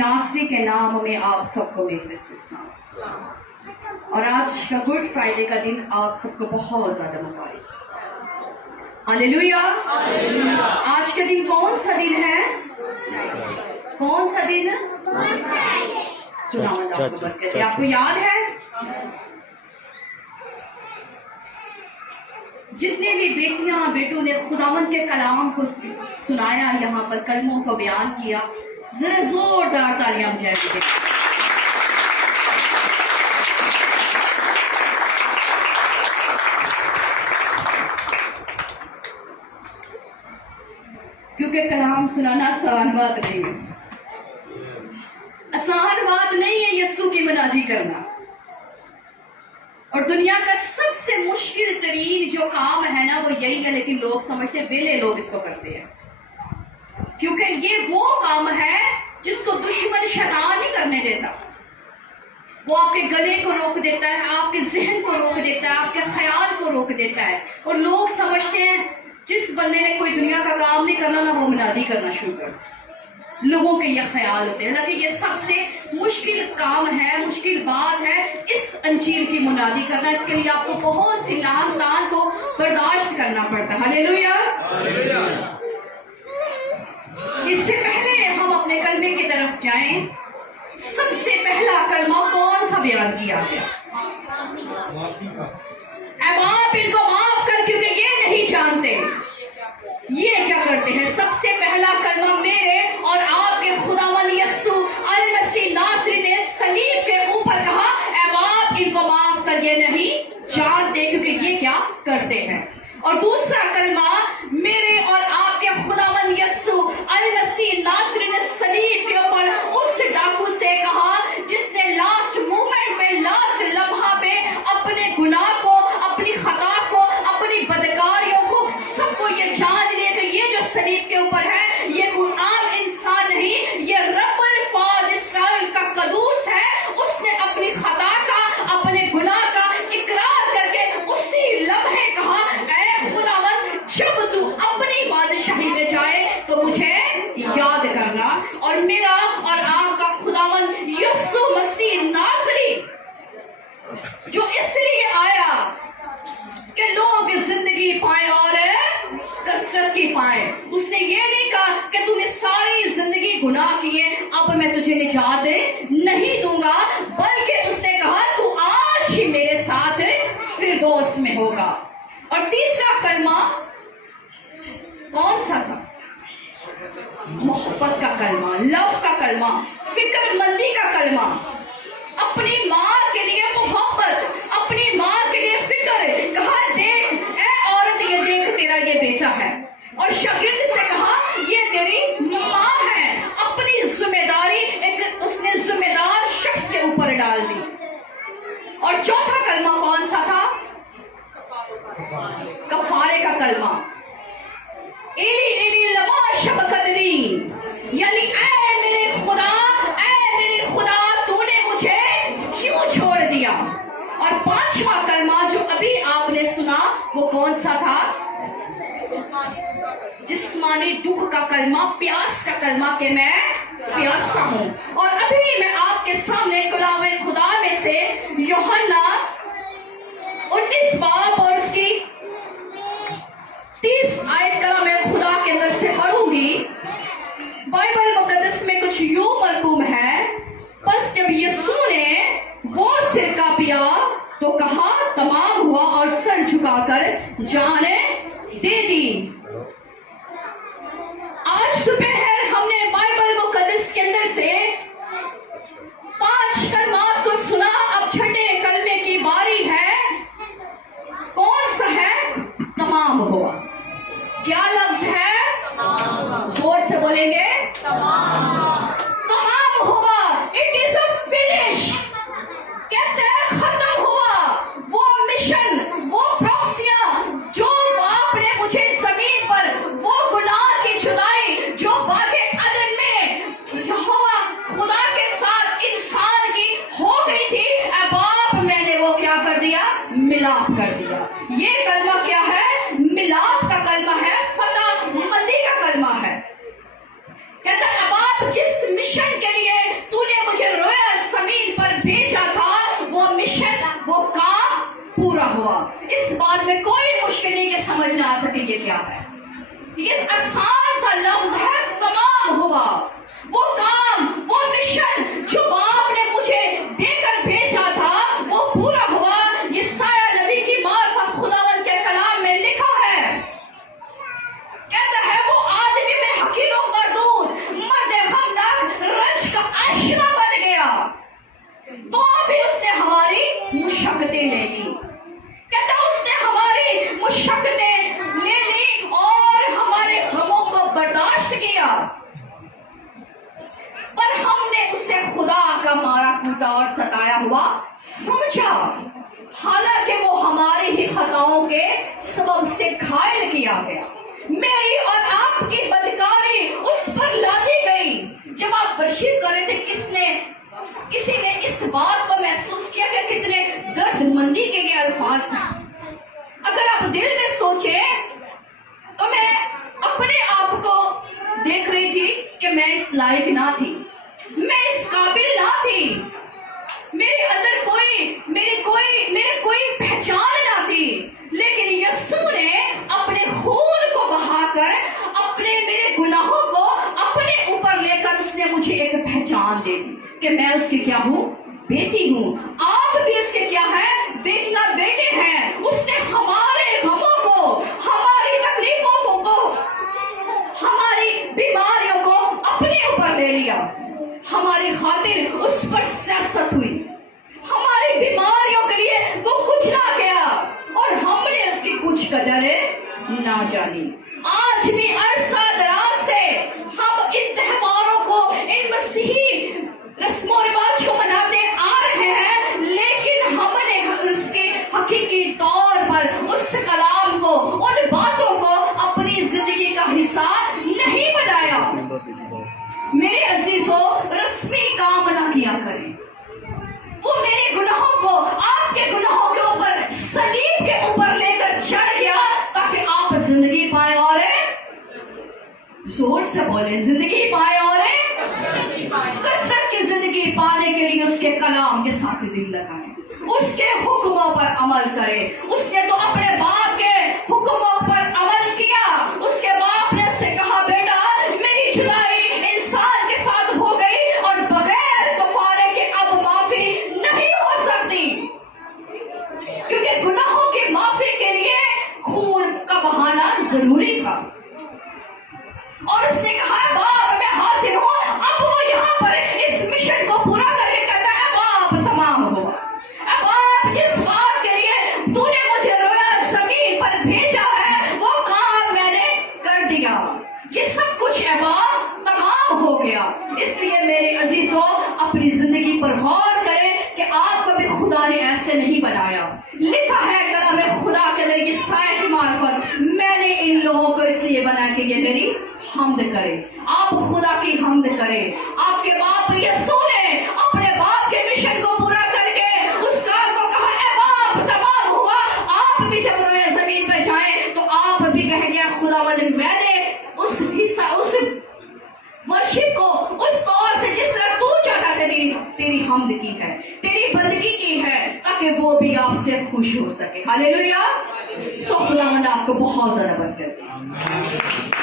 नासरी के नाम में आप सबको मेरे से सलाम। और आज का गुड फ्राइडे का दिन आप सबको बहुत ज्यादा मुबारक। हालेलुया। आज का दिन कौन सा दिन है? कौन सा दिन? आपको याद है? जितने भी बेटियां बेटों ने खुदावंद के कलाम को सुनाया, यहाँ पर कलमों को बयान किया, जरा जोरदार तालियां बजाएंगे। क्योंकि कलाम सुनाना आसान बात नहीं है, आसान बात नहीं है यीशु की मनादी करना। और दुनिया का सबसे मुश्किल तरीन जो काम है ना वो यही है, लेकिन लोग समझते हैं, बेले लोग इसको करते हैं, क्योंकि ये वो काम है जिसको दुश्मन शैतान नहीं करने देता। वो आपके गले को रोक देता है, आपके जहन को रोक देता है, आपके ख्याल को रोक देता है। और लोग समझते हैं जिस बंदे ने कोई दुनिया का काम नहीं करना ना वो मुनादी करना शुरू कर। लोगों के ये ख्याल होते हैं, लेकिन ये सबसे मुश्किल काम है, मुश्किल बात है इस अंजील की मुनादी करना। इसके लिए आपको बहुत सी लान को बर्दाश्त करना पड़ता है। हालेलुया। इससे पहले हम अपने कलमे की तरफ जाएं, सबसे पहला कलमा कौन सा बयान किया गया? अब आप इनको माफ कर, क्योंकि ये नहीं जानते ये क्या करते हैं। सबसे पहला कलमा मेरे और आपके खुदावंद यीशु अल मसीह नासरी ने सलीब के ऊपर कहा, अब आप इनको माफ कर, ये नहीं जानते क्योंकि ये क्या करते हैं। और दूसरा कलमा मेरे और आपके खुदावंद यीशु अल मसीह नासरी ने सलीब के ऊपर उस डाकू से कहा जिसने लास्ट मोमेंट में, लास्ट लम्हा पे अपने गुनाह को, अपनी खता को, अपनी बदकारियों को, सबको ये जान लिया कि ये जो सलीब के ऊपर है ये कोई आम इंसान नहीं, ये रब्बुल फौज इस्राएल का कदूस है। उसने अपनी खता का, अपने गुनाह का इकरार करके उसी लम्हे कहा, ऐ खुदावंद जब तू अपनी बादशाही में जाए तो मुझे याद करना। और मेरा और आपका खुदावंद यीशु मसीह नासरी जो इसलिए आया कि लोग जिंदगी पाए और तरक्की पाए, उसने ये नहीं कहा कि तूने सारी जिंदगी गुनाह किए अब मैं तुझे निजात नहीं दूंगा, बल्कि उसने कहा तू आज ही मेरे साथ फिरदौस में होगा। और तीसरा कलमा कौन सा था? मोहब्बत का कलमा, लव का कलमा, फिक्रमंदी का कलमा। अपनी माँ के लिए मोहब्बत, अपनी माँ के लिए फिक्र। कहा देख ए औरत, ये देख तेरा ये बेटा है। और शागिर्द से कहा ये तेरी माँ है। अपनी जिम्मेदारी एक उसने जिम्मेदार शख्स के ऊपर डाल दी। और चौथा कलमा कौन सा था? कफारे का कलमा। एली एली लमा शबकतनी, यानी ऐ मेरे खुदा तूने मुझे क्यों छोड़ दिया। और पांचवा कलमा जो अभी आपने सुना वो कौन सा था? जिस्मानी दुख का कलमा, प्यास का कलमा कि मैं प्यासा हूं। और अभी मैं आपके सामने कलाम खुदा में से यूहन्ना 19 बाब और उसकी 30 आयत कलाम खुदा के अंदर से पढ़ूंगी। बाइबल मुकद्दस में कुछ यूं मरकूम है, बस जब यीशु ने वो सिरका पिया तो कहा तमाम हुआ और सर झुकाकर जान दे दी। आज दोपहर हमने बाइबल मुकद्दस के अंदर से 5 कलमात को सुना। अब छठे कलमे की बारी है। कौन सा है? तमाम हुआ। क्या लफ्ज है? जोर से बोलेंगे। तमाम हुआ। It is a finish. कहते हैं खत्म हुआ वो मिशन, वो प्रोफेसियां जो बाप ने मुझे जमीन पर, वो गुनाह की जुदाई जो बागे अदन में यहोवा खुदा के साथ इंसान की हो गई थी, अब आप मैंने वो क्या कर दिया? मिलाप कर दिया। ये कलमा क्या है? मिलाप का कलमा है, फतह मंदी का कलमा है। कहता है अब आप जिस मिशन के लिए तूने मुझे रोया जमीन पर भेजा था, वो मिशन, वो काम पूरा हुआ। इस बात में कोई मुश्किल नहीं कि समझना आ सके ये क्या है। ये आसान सा लफ्ज है, तमाम हुआ। वो काम, वो मिशन जो बाप ने मुझे देकर भेजा था, वो पूरा हुआ। यशायाह नबी की मार्फत खुदावंद के कलाम में लिखा है, कहता है वो आदमी में हकीर व मरदूद, मर्द हमदर्द, रंज का आशना बन गया, तो भी उसने हमारी मुशक्कतें ले ली। कहता उसने हमारी मुशक्कतें ले ली और हमारे गमों को बर्दाश्त किया, पर हमने उसे खुदा का मारा कूटा और सताया हुआ समझा, हालांकि वो हमारी ही खताओं के सबब से घायल किया गया। मेरी और आपकी बदकारी उस पर लादी गई। जब आप वर्शिप कर रहे थे, किसी ने इस बात को महसूस किया कि कितने दर्दमंदी के ये अल्फाज हैं। अगर आप दिल में सोचे तो मैं अपने आप को देख रही थी कि मैं इस लायक ना थी, मैं इस काबिल ना थी, मेरे अंदर मेरे कोई पहचान ना थी। लेकिन यीशु ने अपने खून को बहाकर मेरे गुनाहों को अपने ऊपर लेकर उसने मुझे एक पहचान दे दी कि मैं उसकी क्या हूँ, बेटी हूँ। आप भी उसके क्या है, बेटियां बेटे हैं। उसने हमारे गमों को, हमारी तकलीफों को, हमारी बीमारियों को अपने ऊपर ले लिया। हमारी खातिर उस पर सियासत हुई, हमारी बीमारियों के लिए वो कुछ ना गया और हमने उसकी कुछ कदर ना जानी। आज भी अरसा दराज से हम इन त्योहारों को, इन मसीही रस्मों रिवाज को मनाते आ रहे हैं, लेकिन हमने उसके हकीकी तौर पर उस कलाम को, उन बातों को अपनी जिंदगी का हिस्सा नहीं बनाया। मेरे अजीजों, रस्मी काम ना किया करें। वो मेरे गुनाहों को आपके गुनाहों के ऊपर, सलीब के ऊपर लेकर चढ़ गया ताकि आप जिंदगी पाए। और जोर से बोले, जिंदगी पाए और कसरत की जिंदगी पाने के लिए उसके कलाम के साथ दिल लगाएं, उसके हुक्मों पर अमल करें। उसने तो अपने बाप के हुक्मों पर अमल किया। उसके बाप ने उससे कहा, बेटा मेरी जुदाई इंसान के साथ हो गई और बगैर कफारे के अब माफी नहीं हो सकती, क्योंकि गुनाहों की माफी के लिए खून का बहाना जरूरी था। और उसने कहा, बाप मैं हाजिर हूँ। अब वो यहाँ पर इस मिशन को पूरा करके कहता है, बाप तमाम हो। अब आप जिस बात के लिए तूने मुझे रोया जमीन पर भेजा है, वो काम मैंने कर दिया। ये सब कुछ है बाप, तमाम हो गया। इसलिए मेरे अजीजों, अपनी जिंदगी पर गौर करें कि आपको भी खुदा ने ऐसे नहीं बनाया। लिखा है कलाम में खुदा के मेरी साय की मार्फत, मैंने इन लोगों को इसलिए बना के ये मेरी हमद करें। आप खुदा की हमद करें। आपके बाप यीशु ने अपने बाप के मिशन को पूरा करके उस काम को कहा, ए बाप तमाम हुआ। आप भी जब रोए जमीन पर जाएं तो आप भी कहेंगे, खुदावंद मैंने उस हिस्सा, उस वर्शिप को उस तौर से जिस तरह तू चाहता तेरी हमद की है, तेरी बंदगी की है, ताकि वो भी आपसे खुश हो सके। हालेलुया। सो खुदावंद आपको बहुत ज्यादा बरकत दे।